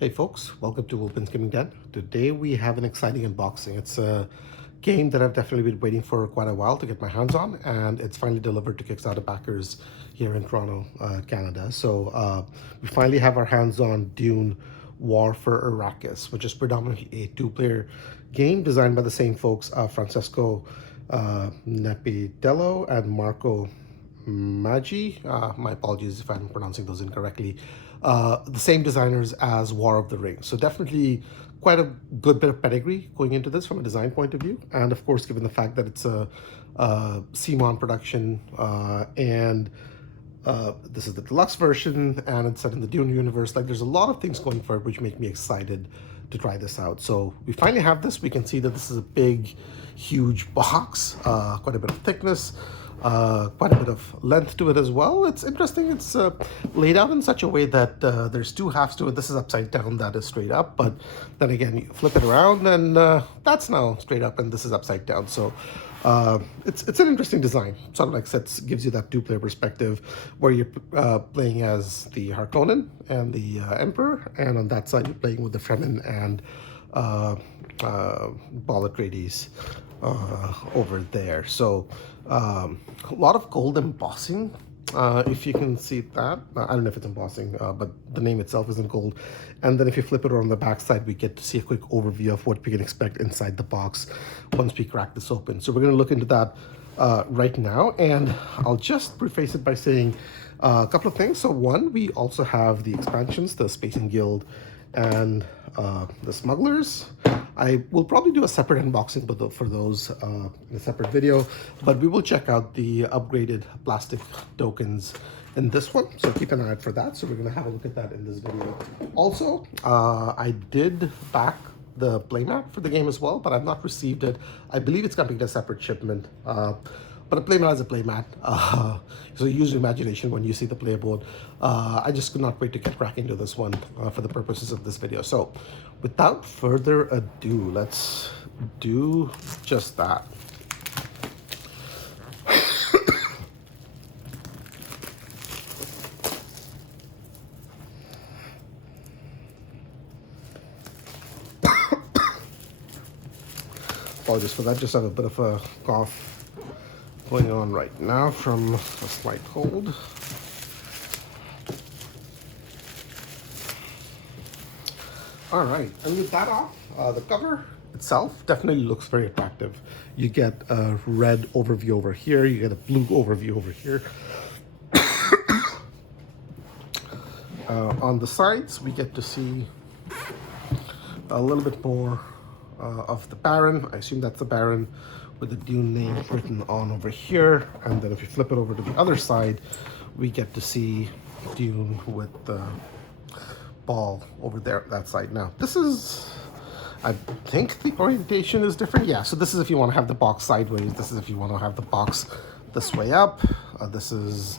Hey folks, welcome to Wolpin's Gaming Den. Today we have an exciting unboxing. It's a game that I've definitely been waiting for quite a while to get my hands on, and it's finally delivered to Kickstarter backers here in Toronto, Canada. So we finally have our hands on Dune War for Arrakis, which is predominantly a two-player game designed by the same folks, Francesco Nepidello and Marco Maggi. My apologies if I'm pronouncing those incorrectly. The same designers as War of the Rings. So definitely quite a good bit of pedigree going into this from a design point of view. And of course, given the fact that it's a CMON production and this is the deluxe version and it's set in the Dune universe, like there's a lot of things going for it which make me excited to try this out. So we finally have this. We can see that this is a big, huge box, quite a bit of thickness. Quite a bit of length to it as well. It's interesting. It's laid out in such a way that there's two halves to it. This is upside down, that is straight up. But then again, you flip it around and that's now straight up and this is upside down. So it's an interesting design. Sort of like gives you that two-player perspective where you're playing as the Harkonnen and the Emperor. And on that side, you're playing with the Fremen and Ball Atreides over there. So a lot of gold embossing, if you can see that. I don't know if it's embossing, but the name itself is in gold. And then if you flip it around the back side, we get to see a quick overview of what we can expect inside the box once we crack this open. So we're going to look into that right now, and I'll just preface it by saying a couple of things. So one, we also have the expansions, the Spacing Guild and the Smugglers. I will probably do a separate unboxing for those in a separate video, but we will check out the upgraded plastic tokens in this one, so keep an eye out for that. So we're going to have a look at that in this video. Also, I did back the playmat for the game as well, but I've not received it. I believe it's coming to a separate shipment. But a playmat is a playmat, so use your imagination when you see the playboard. I just could not wait to get cracking into this one for the purposes of this video. So without further ado, let's do just that. Apologies for that, just have a bit of a cough going on right now from a slight cold. All right, and with that off, the cover itself definitely looks very attractive. You get a red overview over here, you get a blue overview over here. On the sides, we get to see a little bit more of the Baron. I assume that's the Baron with the Dune name written on over here. And then if you flip it over to the other side, we get to see Dune with the ball over there, that side. Now, this is, I think the orientation is different. Yeah, so this is if you want to have the box sideways. This is if you want to have the box this way up. This is,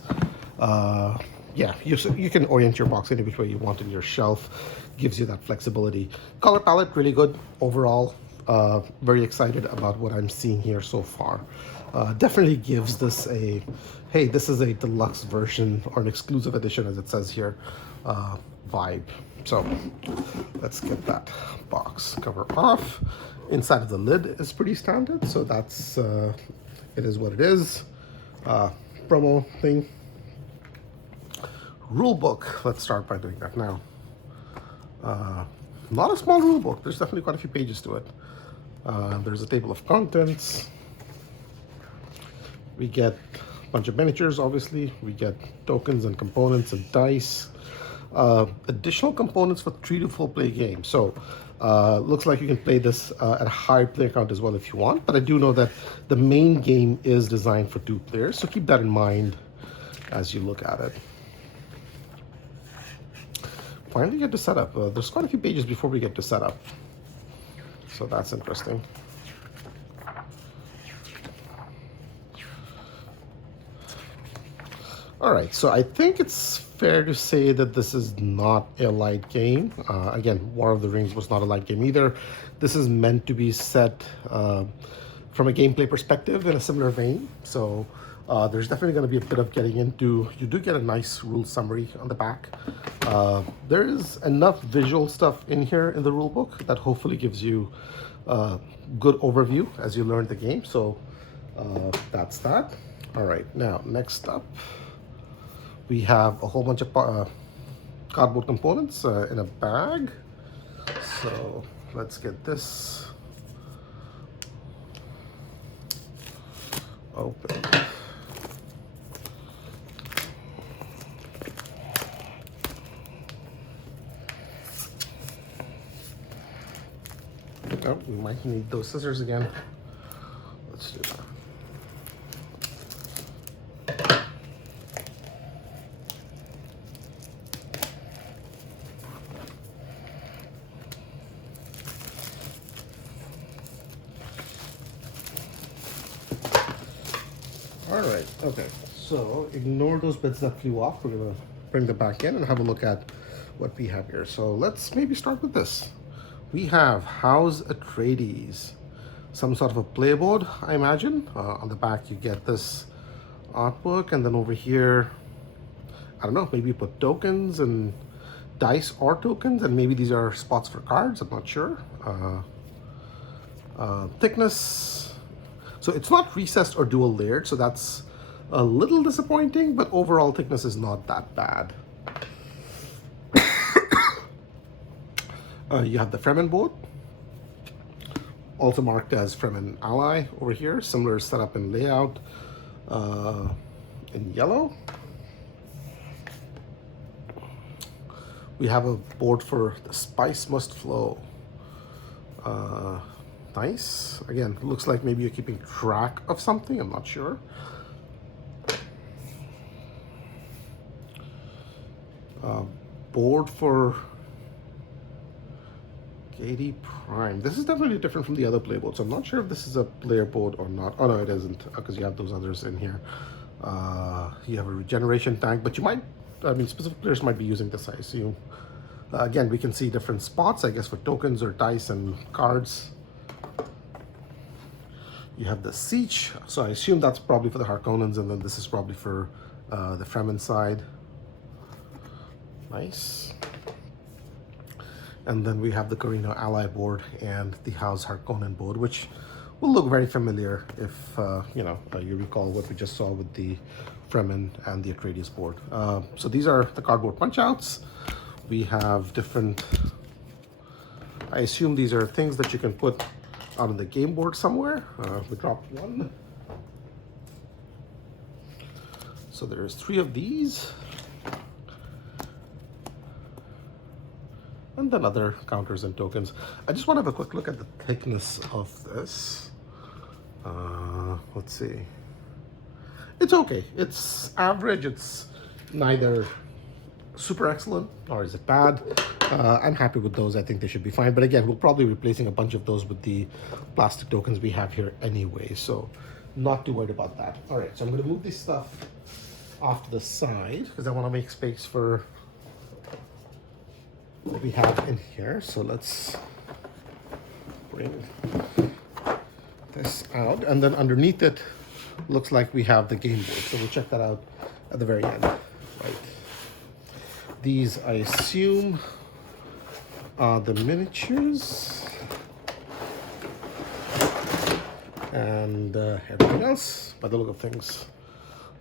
yeah, you can orient your box any which way you want in your shelf. Gives you that flexibility. Color palette, really good overall. Very excited about what I'm seeing here so far. Definitely gives this a, hey, this is a deluxe version or an exclusive edition, as it says here, vibe. So let's get that box cover off. Inside of the lid is pretty standard, so that's it is what it is. Promo thing. Rulebook. Let's start by doing that now. Not a small rulebook. There's definitely quite a few pages to it. There's a table of contents. We get a bunch of miniatures, obviously. We get tokens and components and dice. Additional components for 3 to 4 play games. So looks like you can play this at a higher player count as well if you want. But I do know that the main game is designed for 2 players. So keep that in mind as you look at it. Finally get to setup. There's quite a few pages before we get to setup. So that's interesting. All right, so I think it's fair to say that this is not a light game. Again, War of the Rings was not a light game either. This is meant to be set from a gameplay perspective in a similar vein. So There's definitely going to be a bit of getting into. You do get a nice rule summary on the back. There is enough visual stuff in here in the rule book that hopefully gives you a good overview as you learn the game. So that's that. All right, now next up, we have a whole bunch of cardboard components in a bag. So let's get this open. Oh, we might need those scissors again. Let's do that. All right, okay, so ignore those bits that flew off. We're gonna bring them back in and have a look at what we have here. So let's maybe start with this. We have House Atreides, some sort of a playboard, I imagine. On the back you get this artwork, and then over here, I don't know, maybe you put tokens and dice or tokens, and maybe these are spots for cards, I'm not sure. Thickness. So it's not recessed or dual layered, so that's a little disappointing, but overall thickness is not that bad. You have the Fremen board, also marked as Fremen Ally over here, similar setup and layout in yellow. We have a board for the Spice Must Flow. Nice. Again, looks like maybe you're keeping track of something, I'm not sure. Board for Katie Prime. This is definitely different from the other playboard, so I'm not sure if this is a player board or not. Oh no, it isn't, because you have those others in here. You have a regeneration tank, but you might, I mean, specific players might be using this, I assume. Again, we can see different spots, I guess, for tokens or dice and cards. You have the Siege, so I assume that's probably for the Harkonnens, and then this is probably for the Fremen side. Nice. And then we have the Carino Ally board and the House Harkonnen board, which will look very familiar if you recall what we just saw with the Fremen and the Atreides board. So these are the cardboard punch-outs. We have different, I assume these are things that you can put out on the game board somewhere. We dropped one. So there's 3 of these. And then other counters and tokens. I just want to have a quick look at the thickness of this. Let's see. It's okay. It's average. It's neither super excellent nor is it bad. I'm happy with those. I think they should be fine. But again, we'll probably be replacing a bunch of those with the plastic tokens we have here anyway. So not too worried about that. All right, so I'm going to move this stuff off to the side because I want to make space for what we have in here. So let's bring this out, and then underneath it looks like we have the game board, so we'll check that out at the very end. Right, these I assume are the miniatures and everything else by the look of things.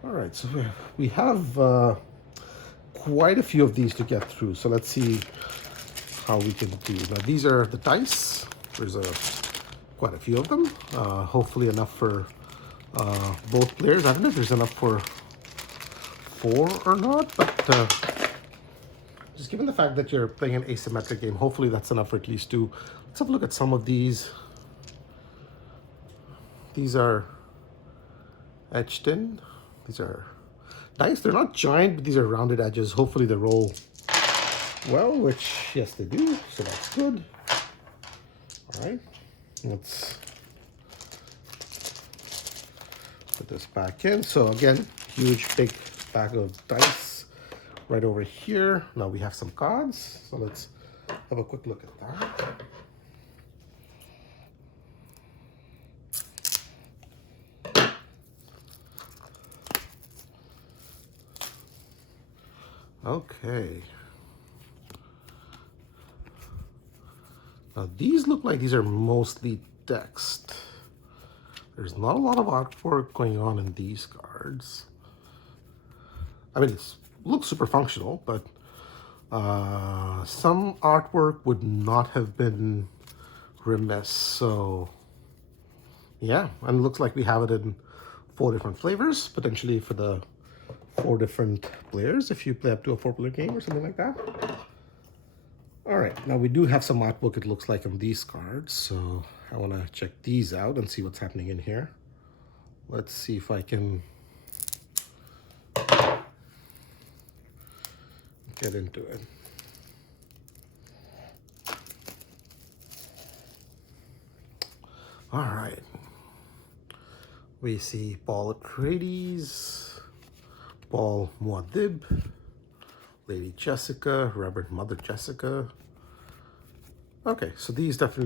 All right, so we have quite a few of these to get through, so let's see how we can do. Now these are the dice. There's quite a few of them. Hopefully enough for both players. I don't know if there's enough for 4 or not, but just given the fact that you're playing an asymmetric game, hopefully that's enough for at least 2. Let's have a look at some of these. These are etched in. These are nice. They're not giant, but these are rounded edges. Hopefully they roll well, which, yes, they do. So that's good. All right. Let's put this back in. So again, huge, big bag of dice right over here. Now we have some cards. So let's have a quick look at that. Okay. Now these look like these are mostly text. There's not a lot of artwork going on in these cards. I mean, it looks super functional, but some artwork would not have been remiss. So yeah, and it looks like we have it in 4 different flavors, potentially for the 4 different players if you play up to a 4-player game or something like that. All right, now we do have some artwork, it looks like, on these cards, so I want to check these out and see what's happening in here. Let's see if I can get into it. All right. We see Paul Atreides, Paul Muad'Dib, Lady Jessica, Reverend Mother Jessica. Okay, so these look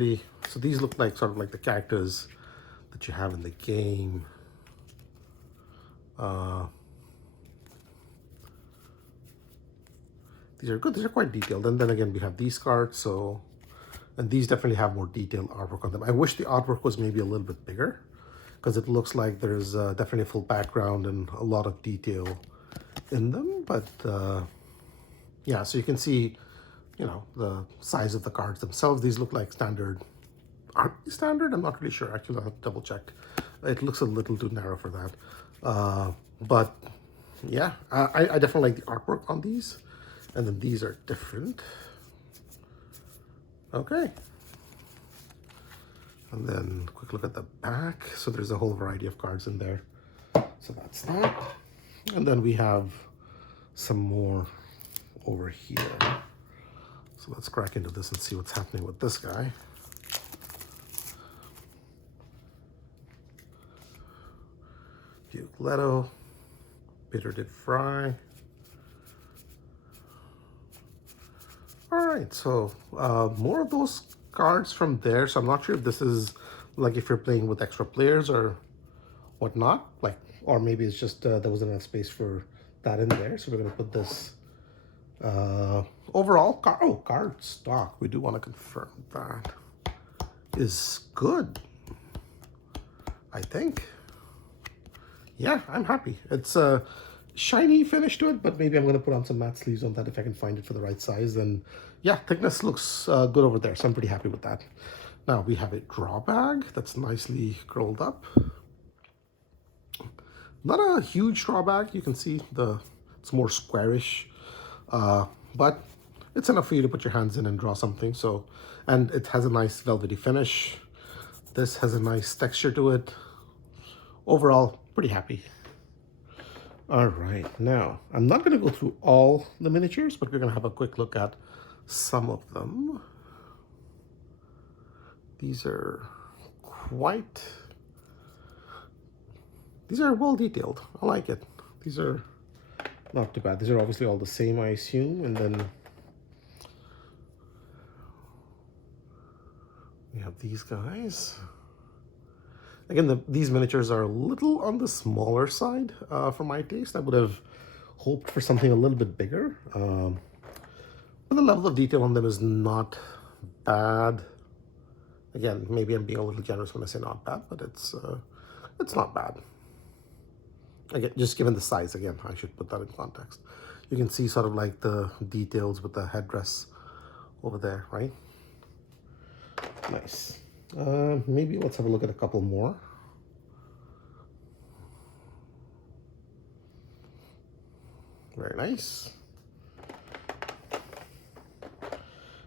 like sort of like the characters that you have in the game. These are good, these are quite detailed. And then again, we have these cards, and these definitely have more detailed artwork on them. I wish the artwork was maybe a little bit bigger, because it looks like there's definitely a full background and a lot of detail in them. But yeah, so you can see, you know, the size of the cards themselves. These look like standard. Aren't they standard? I'm not really sure. Actually, I'll have to double check. It looks a little too narrow for that. But yeah, I definitely like the artwork on these. And then these are different. Okay. And then quick look at the back. So there's a whole variety of cards in there. So that's that. And then we have some more over here. So let's crack into this and see what's happening with this guy. Duke Leto, Peter did Fry. All right, so more of those cards from there. So I'm not sure if this is like if you're playing with extra players or whatnot, like, or maybe it's just there wasn't enough space for that in there. So we're gonna put this overall card stock. We do want to confirm that is good. I think. Yeah, I'm happy. It's a shiny finish to it, but maybe I'm going to put on some matte sleeves on that if I can find it for the right size. Then yeah, thickness looks good over there, so I'm pretty happy with that. Now we have a draw bag that's nicely curled up. Not a huge draw bag. You can see it's more squarish, but it's enough for you to put your hands in and draw something. So, and it has a nice velvety finish. This has a nice texture to it. Overall, pretty happy. All right, now I'm not going to go through all the miniatures, but we're going to have a quick look at some of them. These are well detailed. I like it. These are not too bad. These are obviously all the same, I assume. And then we have these guys. Again, these miniatures are a little on the smaller side for my taste. I would have hoped for something a little bit bigger. But the level of detail on them is not bad. Again, maybe I'm being a little generous when I say not bad, but it's not bad. Again, just given the size, again, I should put that in context. You can see sort of like the details with the headdress over there, right? Nice. Maybe let's have a look at a couple more. Very nice.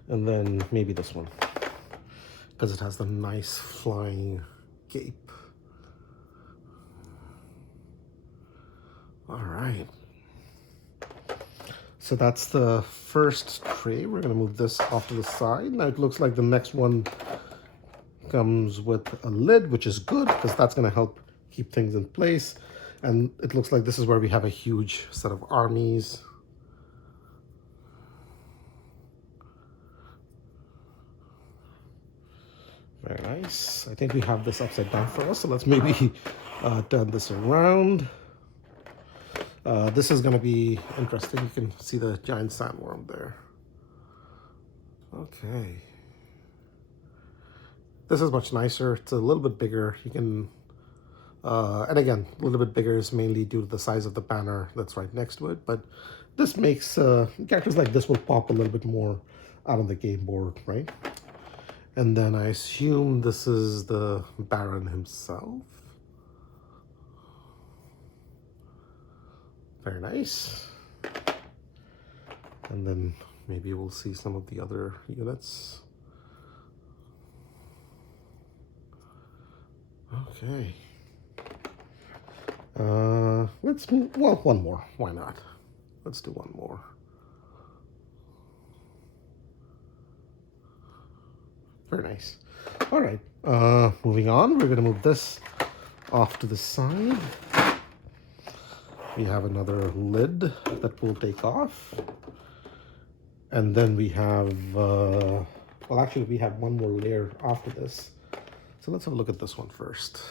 And then maybe this one, because it has the nice flying cape. All right. So that's the first tray. We're gonna move this off to the side. Now it looks like the next one comes with a lid, which is good because that's going to help keep things in place. And it looks like this is where we have a huge set of armies. Very nice. I think we have this upside down for us, so let's maybe turn this around. This is going to be interesting. You can see the giant sandworm there. Okay. This is much nicer. It's a little bit bigger. You can, and again, a little bit bigger is mainly due to the size of the banner that's right next to it. But this makes characters like this will pop a little bit more out on the game board, right? And then I assume this is the Baron himself. Very nice. And then maybe we'll see some of the other units. Okay. Let's move, well, one more. Why not? Let's do one more. Very nice. All right. Moving on, we're going to move this off to the side. We have another lid that we'll take off. And then we have, well, actually, we have one more layer after this. So let's have a look at this one first.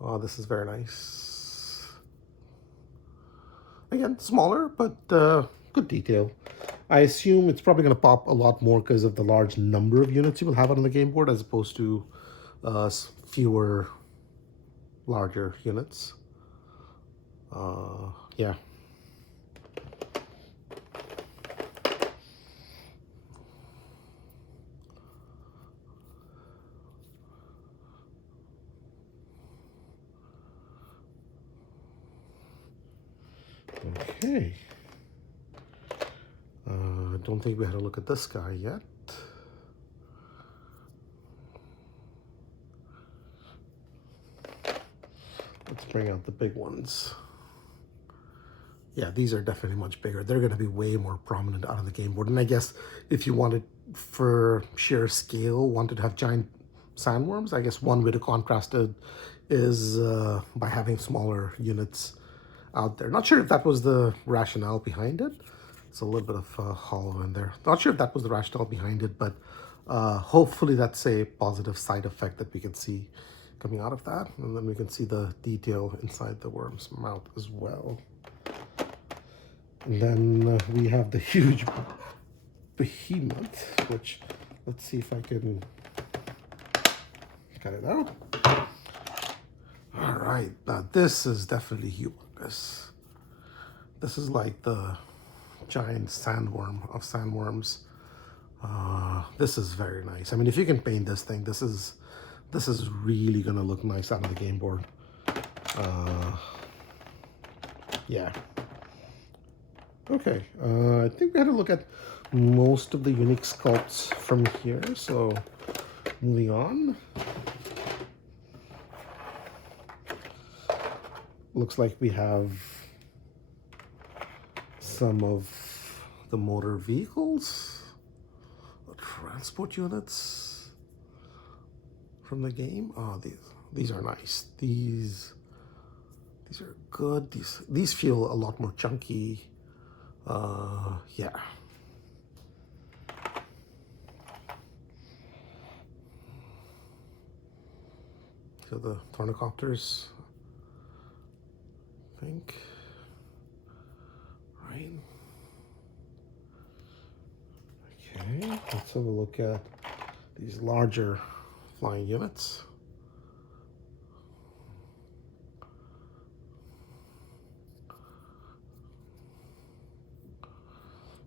Oh, this is very nice. Again, smaller, but good detail. I assume it's probably going to pop a lot more because of the large number of units you will have on the game board as opposed to fewer larger units. Yeah. Okay. I don't think we had a look at this guy yet. Let's bring out the big ones. Yeah, these are definitely much bigger. They're going to be way more prominent out on the game board. And I guess if you wanted, for sheer scale, wanted to have giant sandworms, I guess one way to contrast it is by having smaller units out there. Not sure if that was the rationale behind it. It's a little bit of hollow in there. Not sure if that was the rationale behind it, but hopefully that's a positive side effect that we can see coming out of that. And then we can see the detail inside the worm's mouth as well. And then we have the huge behemoth, which, let's see if I can cut it out. All right, now this is definitely humongous. This is like the giant sandworm of sandworms. This is very nice. I mean, if you can paint this thing, this is really gonna look nice out on the game board. Yeah. Okay, I think we had to look at most of the unique sculpts from here. So moving on. Looks like we have some of the motor vehicles, the transport units from the game. Oh, these are nice. These are good. These feel a lot more chunky. Yeah. So the tornicopters, I think, right? Okay, let's have a look at these larger flying units.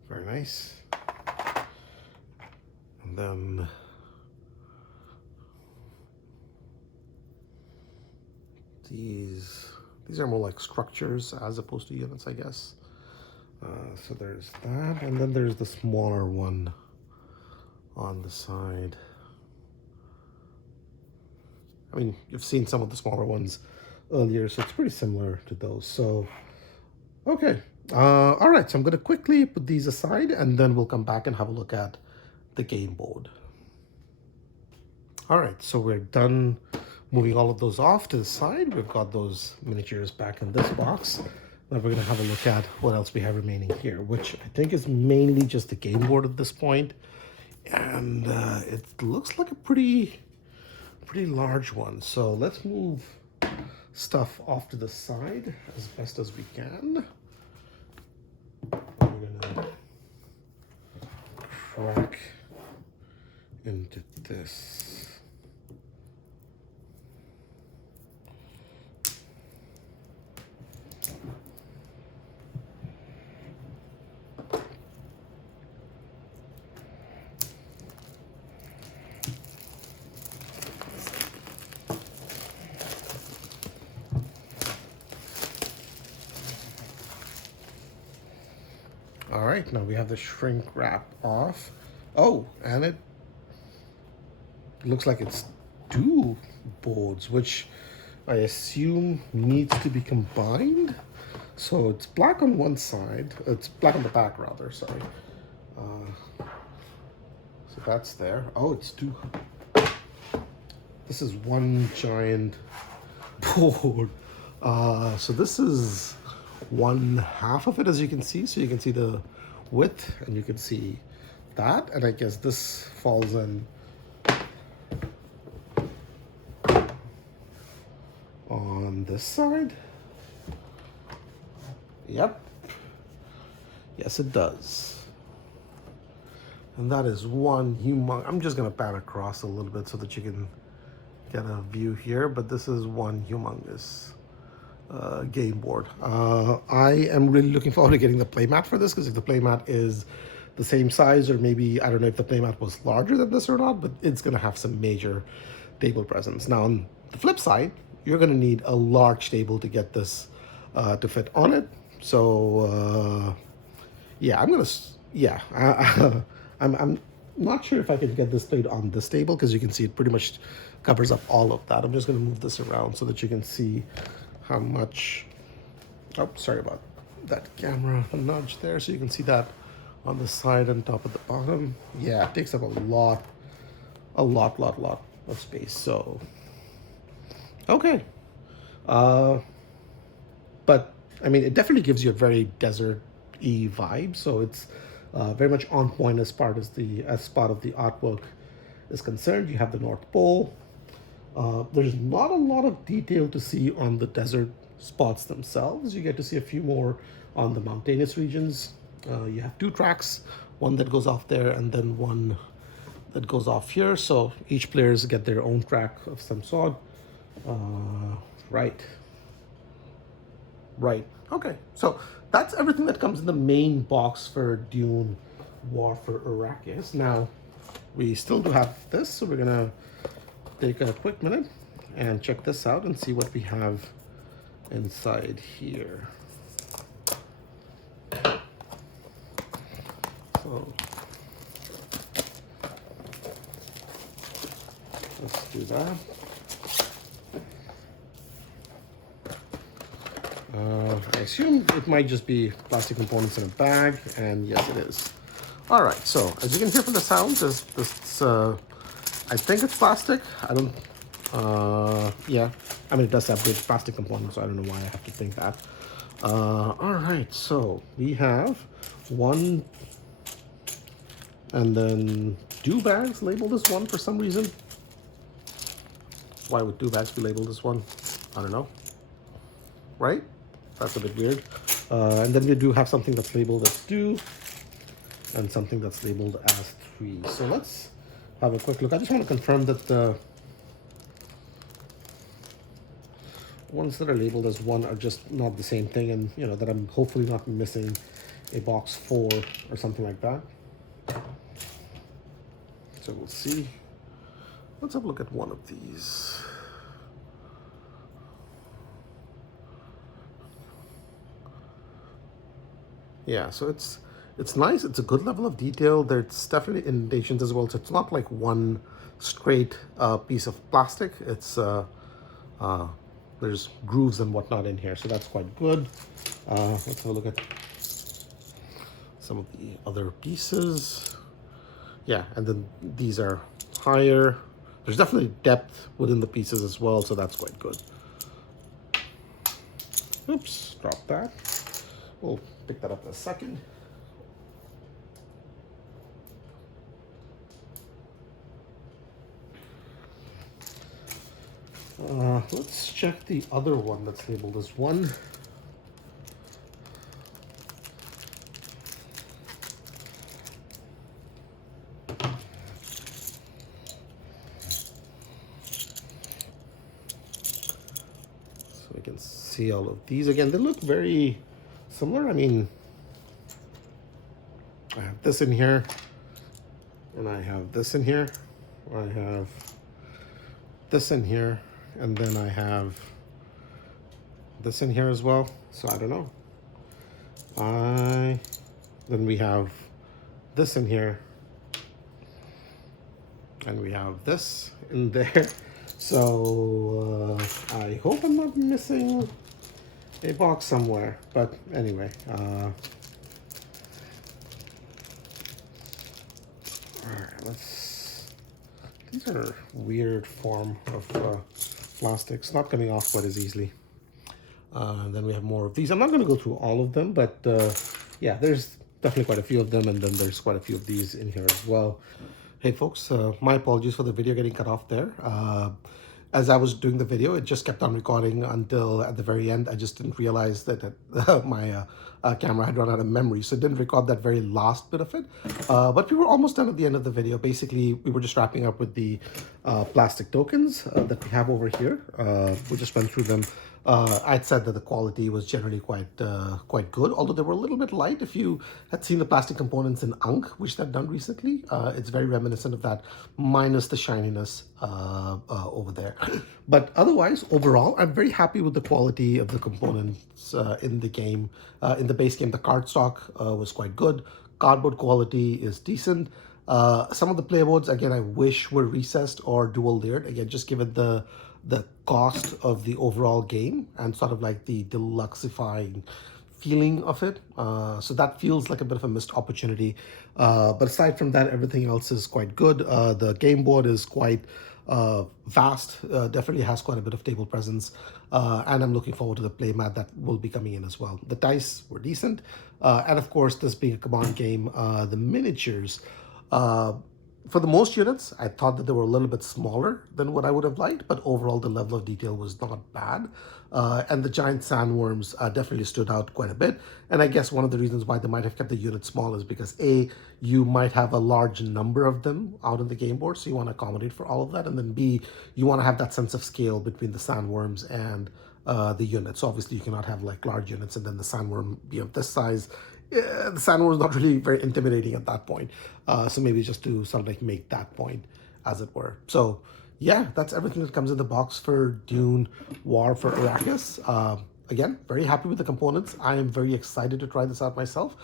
Very nice. And then these are more like structures as opposed to units, I guess. So there's that, and then there's the smaller one on the side. I mean, you've seen some of the smaller ones earlier, so it's pretty similar to those. So, okay. All right, so I'm going to quickly put these aside, and then we'll come back and have a look at the game board. All right, so we're done moving all of those off to the side. We've got those miniatures back in this box. Now we're going to have a look at what else we have remaining here, which I think is mainly just the game board at this point. And it looks like a pretty large one. So let's move stuff off to the side as best as we can. We're gonna crack into this. All right, now we have the shrink wrap off. Oh, and it looks like it's two boards, which I assume needs to be combined. So it's black on one side. It's black on the back, rather. Sorry. So that's there. Oh, it's two. This is one giant board. So this is one half of it, as you can see. So you can see the width, and you can see that. And I guess this falls in on this side. Yep. Yes, it does. And that is one humongous. I'm just gonna pan across a little bit so that you can get a view here, but this is one humongous game board. I am really looking forward to getting the playmat for this, because if the playmat is the same size, or maybe, I don't know if the playmat was larger than this or not, but it's gonna have some major table presence. Now on the flip side, you're gonna need a large table to get this to fit on it. So yeah, I'm not sure if I can get this played on this table, because you can see it pretty much covers up all of that. I'm just going to move this around so that you can see how much. Oh, sorry about that camera nudge there. So you can see that on the side and top of the bottom. Yeah, it takes up a lot of space. So okay, but I mean, it definitely gives you a very desert-y vibe. So it's very much on point as part of the artwork is concerned. You have the North Pole. There's not a lot of detail to see on the desert spots themselves. You get to see a few more on the mountainous regions. You have two tracks, one that goes off there and then one that goes off here. So each players get their own track of some sort. Right. Okay, so that's everything that comes in the main box for Dune War for Arrakis. Now, we still do have this, so we're gonna take a quick minute and check this out and see what we have inside here. So let's do that. I assume it might just be plastic components in a bag, and yes, it is. All right, so as you can hear from the sound, this I think it's plastic. I don't. Yeah, I mean, it does have big plastic components, so I don't know why I have to think that. All right, so we have one, and then two bags labeled as one for some reason. Why would two bags be labeled as one? I don't know. Right? That's a bit weird. And then we do have something that's labeled as 2 and something that's labeled as 3. So let's have a quick look. I just want to confirm that the ones that are labeled as 1 are just not the same thing, and you know that I'm hopefully not missing a box 4 or something like that. So we'll see. Let's have a look at one of these. Yeah, so it's nice. It's a good level of detail. There's definitely indentations as well. So it's not like one straight piece of plastic. It's there's grooves and whatnot in here, so that's quite good. Let's have a look at some of the other pieces. Yeah, and then these are higher. There's definitely depth within the pieces as well, so that's quite good. Oops, drop that. We'll pick that up in a second. Let's check the other one that's labeled as 1. So we can see all of these. Again, they look very similar. I mean, I have this in here, and I have this in here. I have this in here, and then I have this in here as well. So I don't know. Then we have this in here, and we have this in there. So I hope I'm not missing a box somewhere. But anyway, all right, these are weird form of plastics, not coming off quite as easily. Then we have more of these. I'm not going to go through all of them, but yeah, there's definitely quite a few of them, and then there's quite a few of these in here as well. Hey folks, my apologies for the video getting cut off there. As I was doing the video, it just kept on recording until at the very end. I just didn't realize that my camera had run out of memory, so it didn't record that very last bit of it. But we were almost done at the end of the video. Basically, we were just wrapping up with the plastic tokens that we have over here. We just went through them. I'd said that the quality was generally quite good, although they were a little bit light. If you had seen the plastic components in Ankh, which they've done recently, it's very reminiscent of that, minus the shininess over there. But otherwise, overall, I'm very happy with the quality of the components in the game. In the base game, the cardstock was quite good. Cardboard quality is decent. Some of the playboards, again, I wish were recessed or dual layered. Again, just given the cost of the overall game and sort of like the deluxifying feeling of it. So that feels like a bit of a missed opportunity. But aside from that, everything else is quite good. The game board is quite vast, definitely has quite a bit of table presence. And I'm looking forward to the playmat that will be coming in as well. The dice were decent. And of course, this being a command game, the miniatures, for the most units, I thought that they were a little bit smaller than what I would have liked, but overall the level of detail was not bad. And the giant sandworms definitely stood out quite a bit. And I guess one of the reasons why they might have kept the unit small is because A, you might have a large number of them out on the game board, so you want to accommodate for all of that. And then B, you want to have that sense of scale between the sandworms and the units. So obviously you cannot have like large units and then the sandworm be of this size. Yeah, the sandworm is not really very intimidating at that point. So maybe just to sort of like make that point, as it were. So yeah, that's everything that comes in the box for Dune War for Arrakis. Again, very happy with the components. I am very excited to try this out myself.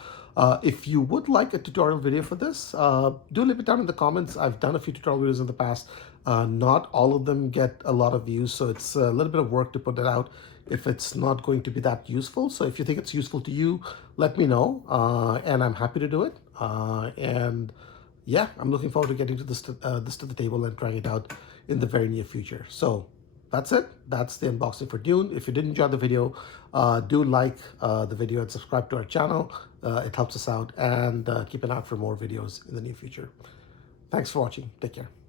If you would like a tutorial video for this, do leave it down in the comments. I've done a few tutorial videos in the past. Not all of them get a lot of views, so it's a little bit of work to put it out if it's not going to be that useful. So if you think it's useful to you, let me know, and I'm happy to do it. And yeah, I'm looking forward to getting to this to the table and trying it out in the very near future. So that's it. That's the unboxing for Dune. If you did enjoy the video, do like the video and subscribe to our channel. It helps us out, and keep an eye out for more videos in the near future. Thanks for watching. Take care.